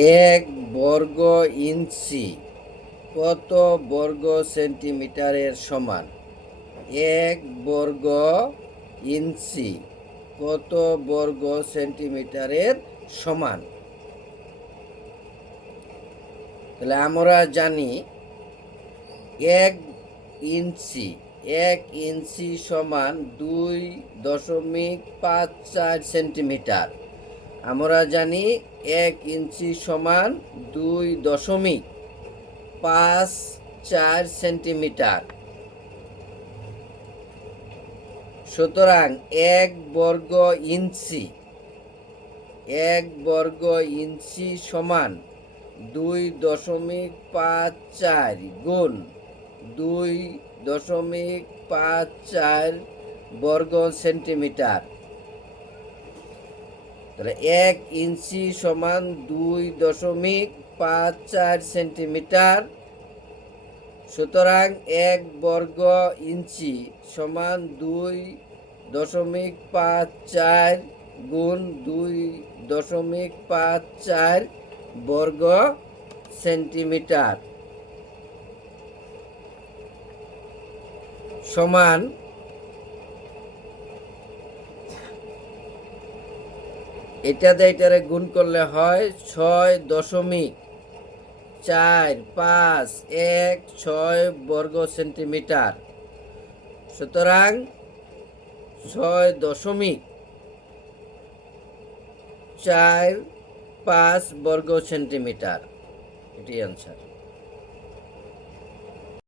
এক বর্গ ইঞ্চি কত বর্গ সেন্টিমিটারের সমান? এক বর্গ ইঞ্চি কত বর্গ সেন্টিমিটারের সমান? তাহলে আমরা জানি এক ইঞ্চি সমান 2.54 সেন্টিমিটার। আমরা জানি 1 ইঞ্চি সমান 2.54 সেন্টিমিটার। সুতরাং এক বর্গ ইঞ্চি সমান 2.54 গুণ 2.54 বর্গ সেন্টিমিটার। তাহলে 1 ইঞ্চি সমান 2.54 সেন্টিমিটার। সুতরাং 1 বর্গ ইঞ্চি সমান 2.54 গুণ 2.54 বর্গ সেন্টিমিটার সমান এটারে গুণ করলে হয় 6.456 বর্গ সেন্টিমিটার। সুতরাং 6.45 বর্গ সেন্টিমিটার, এটি অ্যান্সার।